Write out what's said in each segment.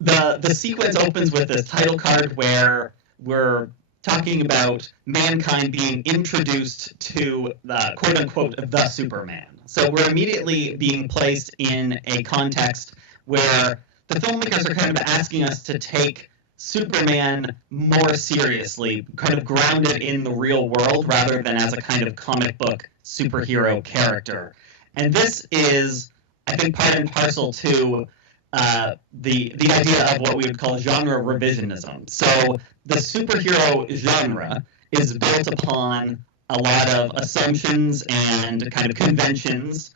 the sequence opens with this title card where we're talking about mankind being introduced to the quote-unquote the Superman. So we're immediately being placed in a context where the filmmakers are kind of asking us to take Superman more seriously, kind of grounded in the real world rather than as a kind of comic book superhero character. And this is, I think, part and parcel to the idea of what we would call genre revisionism. So the superhero genre is built upon a lot of assumptions and kind of conventions,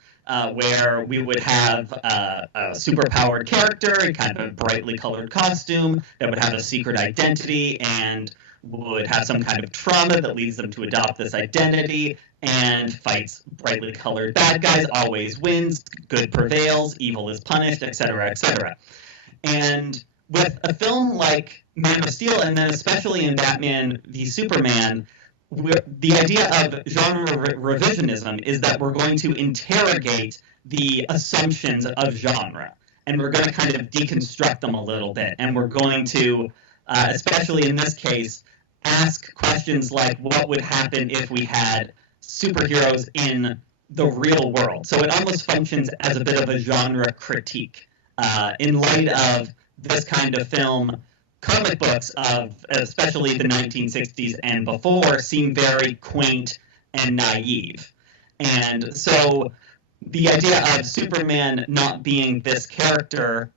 where we would have a superpowered character, a kind of brightly colored costume that would have a secret identity and would have some kind of trauma that leads them to adopt this identity and fights brightly colored bad guys, always wins, good prevails, evil is punished, etc., etc. And with a film like Man of Steel, and then especially in Batman v Superman, the idea of genre revisionism is that we're going to interrogate the assumptions of genre, and we're going to kind of deconstruct them a little bit, and we're going to, especially in this case, ask questions like what would happen if we had superheroes in the real world. So it almost functions as a bit of a genre critique. In light of this kind of film, comic books of especially the 1960s and before seem very quaint and naive. And so the idea of Superman not being this character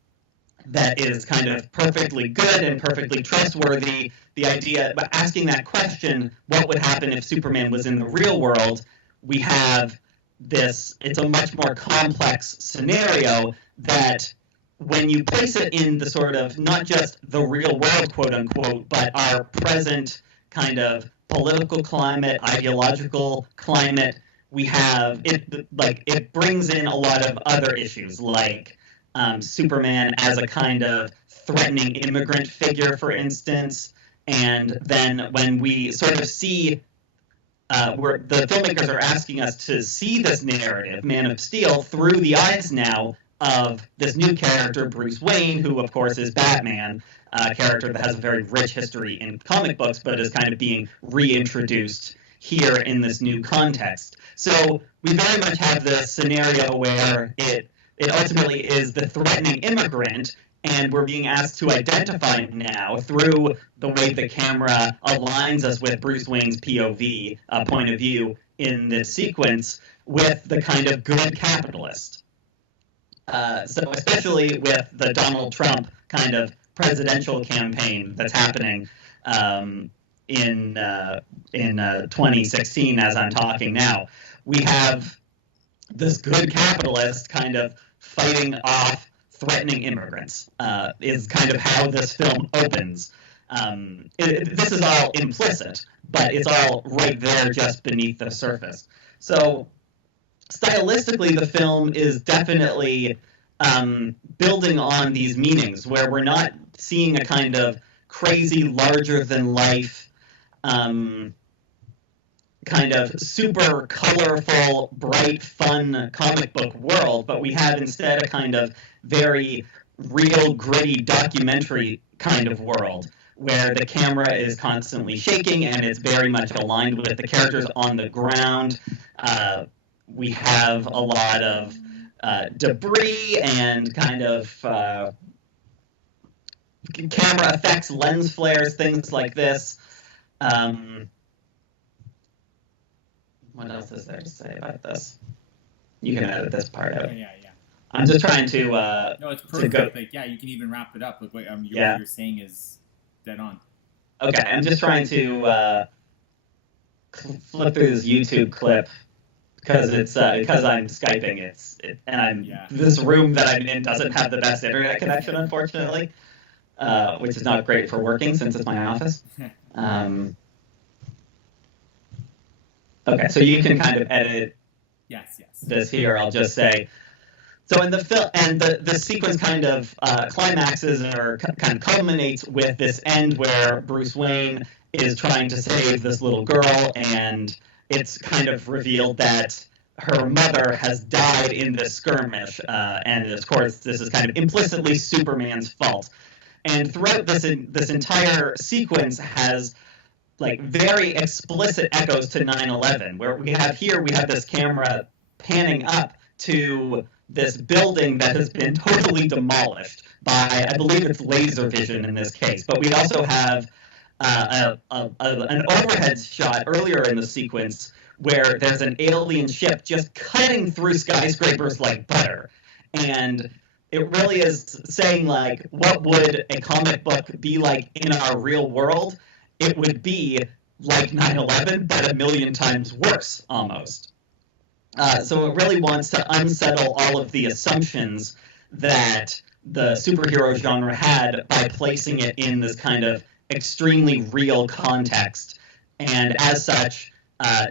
that is kind of perfectly good and perfectly trustworthy, the idea, but asking that question, what would happen if Superman was in the real world, we have this, it's a much more complex scenario that when you place it in the sort of, not just the real world, quote unquote, but our present kind of political climate, ideological climate, we have, it brings in a lot of other issues, like Superman as a kind of threatening immigrant figure, for instance. And then when we sort of see, where the filmmakers are asking us to see this narrative, Man of Steel, through the eyes now of this new character, Bruce Wayne, who of course is Batman, a character that has a very rich history in comic books, but is kind of being reintroduced here in this new context. So we very much have this scenario where it ultimately is the threatening immigrant, and we're being asked to identify now through the way the camera aligns us with Bruce Wayne's POV, point of view in this sequence, with the kind of good capitalist. So especially with the Donald Trump kind of presidential campaign that's happening in 2016 as I'm talking now, we have this good capitalist kind of fighting off threatening immigrants, is kind of how this film opens. This is all implicit, but it's all right there just beneath the surface. So stylistically, the film is definitely building on these meanings, where we're not seeing a kind of crazy, larger-than-life, kind of super colorful, bright, fun comic book world, but we have instead a kind of very real, gritty, documentary kind of world, where the camera is constantly shaking and it's very much aligned with the characters on the ground. We have a lot of debris and kind of camera effects, lens flares, things like this. What else is there to say about this? You can edit this part out. Yeah. I'm just trying to no, it's perfect. Like, yeah, you can even wrap it up. Like, what you're saying is dead on. Okay, I'm just trying to flip through this YouTube clip because it's because I'm Skyping. This room that I'm in doesn't have the best internet connection, unfortunately, which is not great for working since it's my office. Okay, so you can kind of edit this here. I'll just say. So in the film, and the sequence kind of climaxes or kind of culminates with this end where Bruce Wayne is trying to save this little girl, and it's kind of revealed that her mother has died in this skirmish, and of course this is kind of implicitly Superman's fault. And throughout this entire sequence has like very explicit echoes to 9/11, where we have this camera panning up to this building that has been totally demolished by, I believe it's laser vision in this case, but we also have an overhead shot earlier in the sequence where there's an alien ship just cutting through skyscrapers like butter. And it really is saying, like, what would a comic book be like in our real world? It would be like 9/11, but a million times worse, almost. So it really wants to unsettle all of the assumptions that the superhero genre had by placing it in this kind of extremely real context, and as such,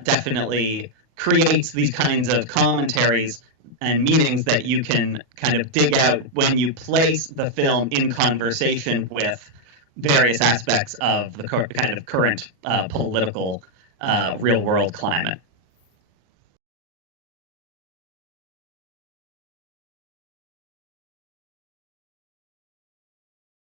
definitely creates these kinds of commentaries and meanings that you can kind of dig out when you place the film in conversation with various aspects of the kind of current political real-world climate.